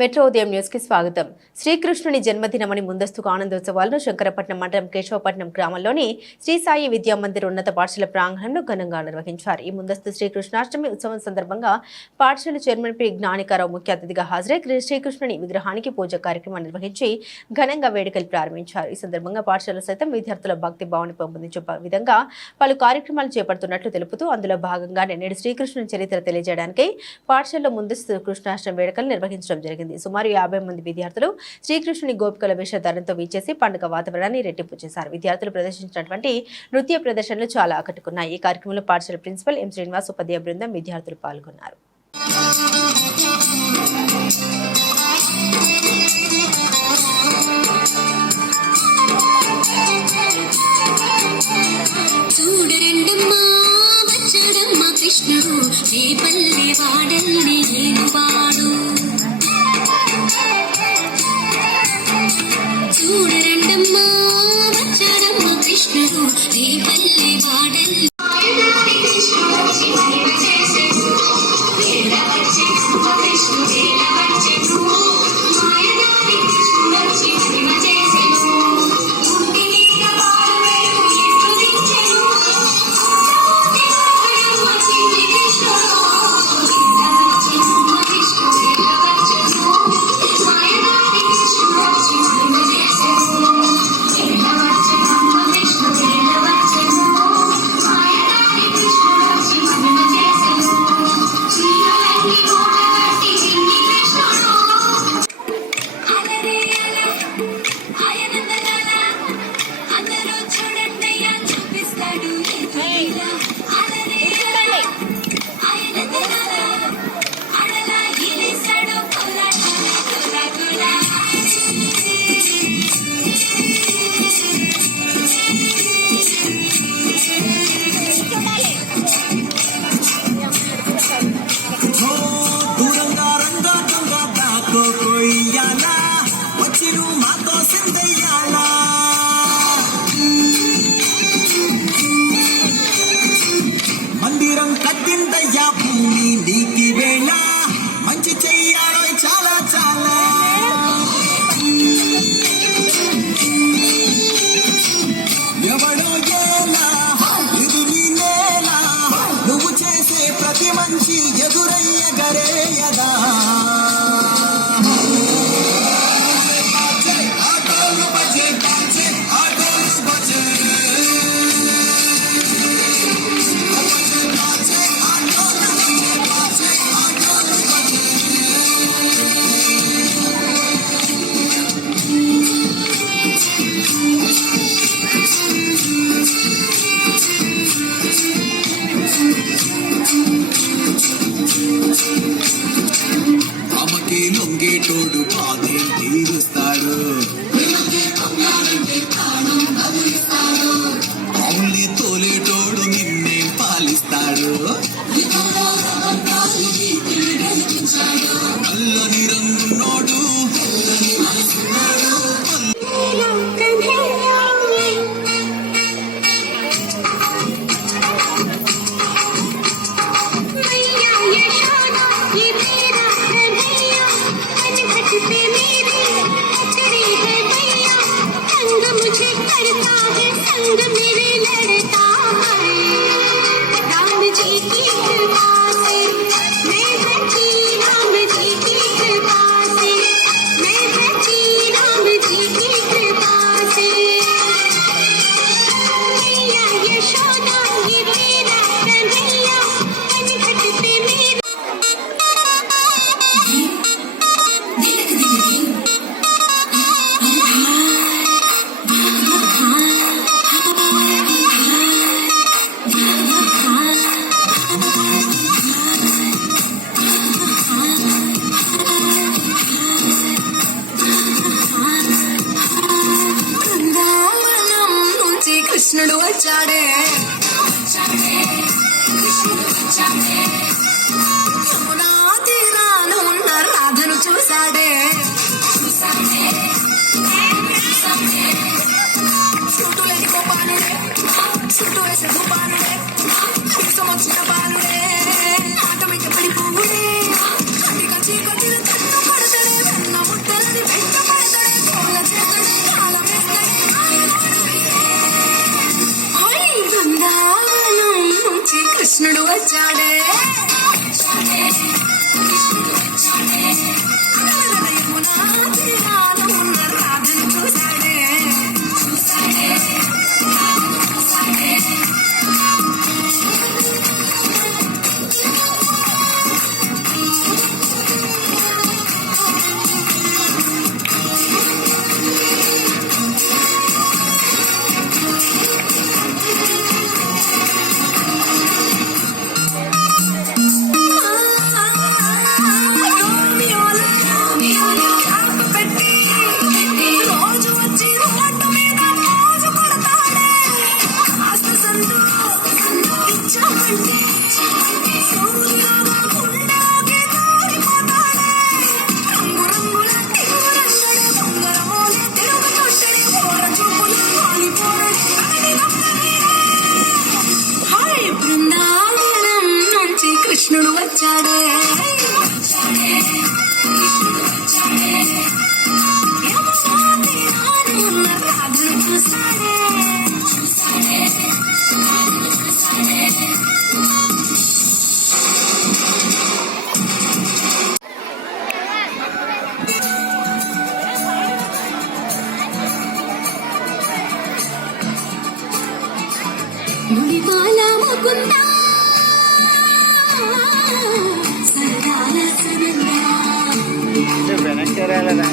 Metro ఉదయం న్యూస్కి స్వాగతం. శ్రీకృష్ణుని జన్మదినమని ముందస్తుకు ఆనందోత్సవాలను శంకరపట్నం మండలం కేశవపట్నం గ్రామంలోని శ్రీ సాయి విద్యా మందిర్ ఉన్నత పాఠశాల ప్రాంగణంలో ఘనంగా నిర్వహించారు. ఈ ముందస్తు శ్రీకృష్ణాష్టమి ఉత్సవం సందర్భంగా పాఠశాల చైర్మన్ పి. జ్ఞానికారావు ముఖ్య అతిథిగా హాజరై శ్రీకృష్ణుని విగ్రహానికి పూజ కార్యక్రమం నిర్వహించి ఘనంగా వేడుకలు ప్రారంభించారు. ఈ సందర్భంగా పాఠశాల సైతం విద్యార్థుల భక్తి భావన పెంపొందించే విధంగా పలు కార్యక్రమాలు చేపడుతున్నట్లు తెలుపుతూ అందులో భాగంగానే నేడు శ్రీకృష్ణుని చరిత్ర తెలియజేయడానికి పాఠశాలలో ముందస్తు కృష్ణాష్టమి వేడుకలు నిర్వహించడం జరిగింది. సుమారు యాభై మంది విద్యార్థులు శ్రీకృష్ణుని గోపికల వేషధారణతో వీచేసి పండుగ వాతావరణాన్ని రెట్టింపు చేశారు. విద్యార్థులు ప్రదర్శించినటువంటి నృత్య ప్రదర్శనలు చాలా ఆకట్టుకున్నాయి. ఈ కార్యక్రమంలో పాఠశాల ప్రిన్సిపల్ ఎం శ్రీనివాస్ ఉపాధ్యాయ బృందం విద్యార్థులు పాల్గొన్నారు. deeply వచ్చాడే. యమునా తీరాన ఉన్న రాధను చూశాడే. చుట్టూ లేని గోపాలుడే చుట్టూ వేసే గోపాలుడే విషం బాలుడే మురిపాల ముకుంద సరదాల వెనక్కి రాలేదా